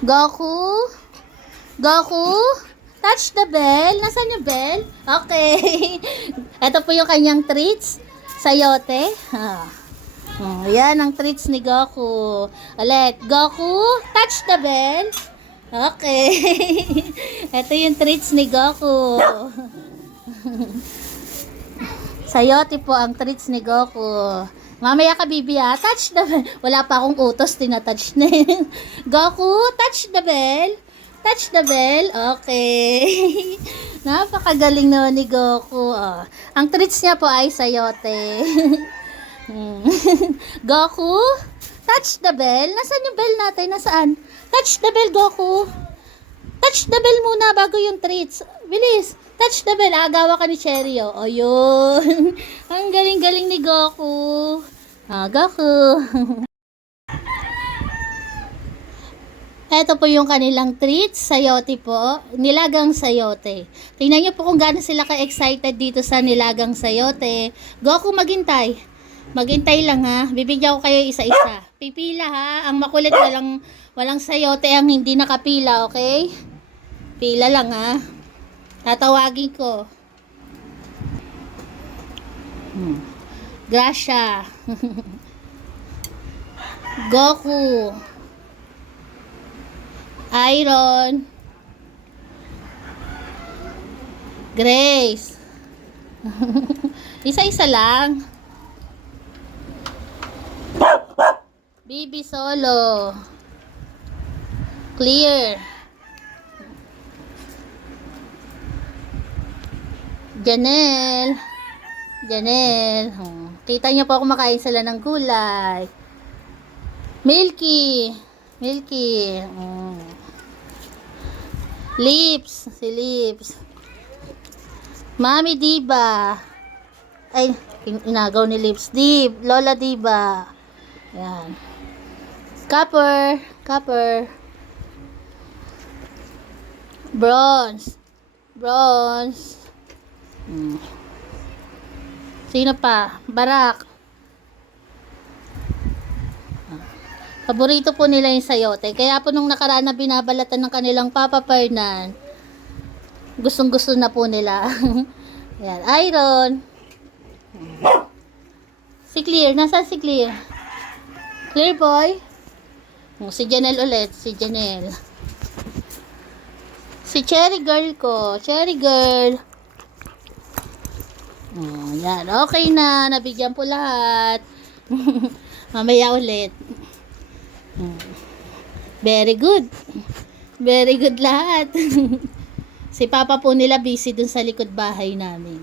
Goku? Goku? Touch the bell. Nasaan yung bell? Okay. Ito po yung kanyang treats. Sayote. Yan ang treats ni Goku. Ulit. Goku, touch the bell. Okay. Ito yung treats ni Goku. Sayote po ang treats ni Goku. Mamaya ka, Bibi, ha? Touch the bell. Wala pa akong utos, tinatouch na yun. Goku, touch the bell. Touch the bell. Okay. Napakagaling naman ni Goku. Oh. Ang treats niya po ay sayote. Goku, touch the bell. Nasaan yung bell natin? Nasaan? Touch the bell, Goku. Touch the bell muna bago yung treats. Bilis. Touch the bell. Agawa ka ni Cherry, oh. O, yun. Ang galing-galing ni Goku. Goku. Ito po yung kanilang treats. Sayote po. Nilagang sayote. Tingnan nyo po kung gaano sila ka-excited dito sa nilagang sayote. Goku, maghintay. Maghintay lang, ha. Bibigyan ko kayo isa-isa. Pipila, ha. Ang makulit, walang sayote ang hindi nakapila, okay? Pila lang, ha. Tatawagin ko. Gracia. Goku. Iron. Grace. Isa-isa lang. Bibi Solo. Clear. Janelle. Janelle. Kita niyo po kumakain sila ng gulay. Milky. Milky. Lips. Si Lips. Mami Diba. Ay, inagaw ni Lips. Lola Diba. Yan. Copper. Copper. Bronze. Bronze. Sino pa? Barak. Paborito po nila yung sayote. Kaya po nung nakaraan na binabalatan ng kanilang Papa Fernan, gustong-gusto na po nila. Yan. Iron. Si Clear. Nasaan si Clear? Clear boy? Si Janelle ulit. Si Janelle. Si Cherry girl ko. Cherry girl. Yan. Okay na. Nabigyan po lahat. Mamaya ulit. Very good. Very good lahat. Si Papa po nila busy dun sa likod bahay namin.